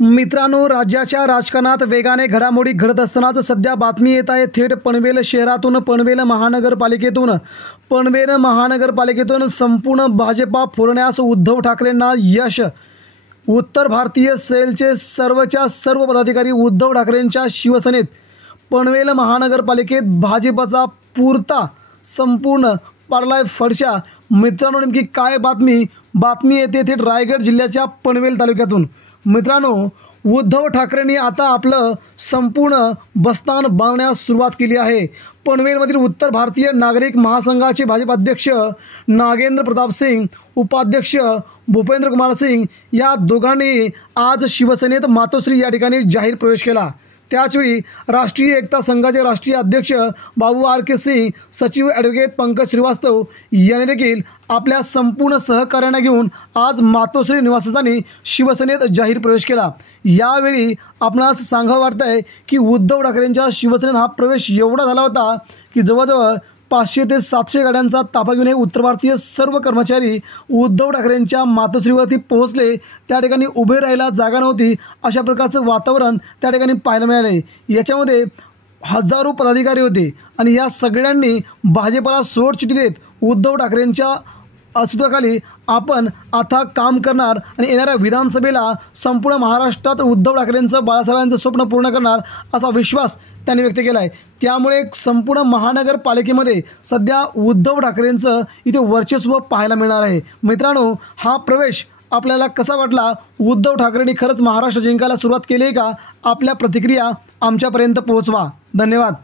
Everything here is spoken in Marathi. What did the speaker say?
मित्रांनो, राज्याच्या राजकारणात वेगाने घडामोडी घडत असतानाच सध्या बातमी येत आहे थेट पनवेल शहरातून, पनवेल महानगरपालिकेतून संपूर्ण भाजपा फोडण्यास उद्धव ठाकरेंना यश। उत्तर भारतीय सेलचे सर्वच्या सर्व पदाधिकारी उद्धव ठाकरेंच्या शिवसेनेत पनवेल महानगरपालिकेत भाजपचा पुरता संपूर्ण पाडलाय फडशा। मित्रांनो, नेमकी काय बातमी येते थेट रायगड जिल्ह्याच्या पनवेल तालुक्यातून। मित्रांनो, उद्धव ठाकरेंनी आता आपलं संपूर्ण बस्तान बांधण्यास सुरुवात केली आहे। पनवेलमधील उत्तर भारतीय नागरिक महासंघाचे भाजप अध्यक्ष नागेंद्र प्रताप सिंग, उपाध्यक्ष भूपेंद्र कुमार सिंग या दोघांनी आज शिवसेनेत मातोश्री या ठिकाणी जाहीर प्रवेश केला। त्याचवेळी राष्ट्रीय एकता संघाचे राष्ट्रीय अध्यक्ष बाबू आर.के. सिंग, सचिव ॲडव्होकेट पंकज श्रीवास्तव यांनी देखील आपल्या संपूर्ण सहकार्यांना घेऊन आज मातोश्री निवासस्थानी शिवसेनेत जाहीर प्रवेश केला। यावेळी आपणास सांगावं वाटतंय की उद्धव ठाकरेंच्या शिवसेनेत हा प्रवेश एवढा झाला होता की जवळजवळ 500 ते 700 गाड्यांचा ताफा घेऊन उत्तर भारतीय सर्व कर्मचारी उद्धव ठाकरेंच्या मातोश्रीवरती पोहोचले। त्या ठिकाणी उभे राहायला जागा नव्हती, अशा प्रकारचं वातावरण त्या ठिकाणी पाहायला मिळाले। याच्यामध्ये हजारो पदाधिकारी होते आणि या सगळ्यांनी भाजपला सोडचिठ्ठी देत उद्धव ठाकरेंच्या अस्तित्वाखाली आपण आता काम करणार आणि येणाऱ्या विधानसभेला संपूर्ण महाराष्ट्रात उद्धव ठाकरेंचं, बाळासाहेबांचं स्वप्न पूर्ण करणार असा विश्वास त्यांनी व्यक्त केला आहे। त्यामुळे संपूर्ण महानगरपालिकेमध्ये सध्या उद्धव ठाकरेंचं इथे वर्चस्व पाहायला मिळणार आहे। मित्रांनो, हा प्रवेश आपल्याला कसा वाटला? उद्धव ठाकरेंनी खरंच महाराष्ट्र जिंकायला सुरुवात केली आहे का? आपल्या प्रतिक्रिया आमच्यापर्यंत पोहोचवा। धन्यवाद।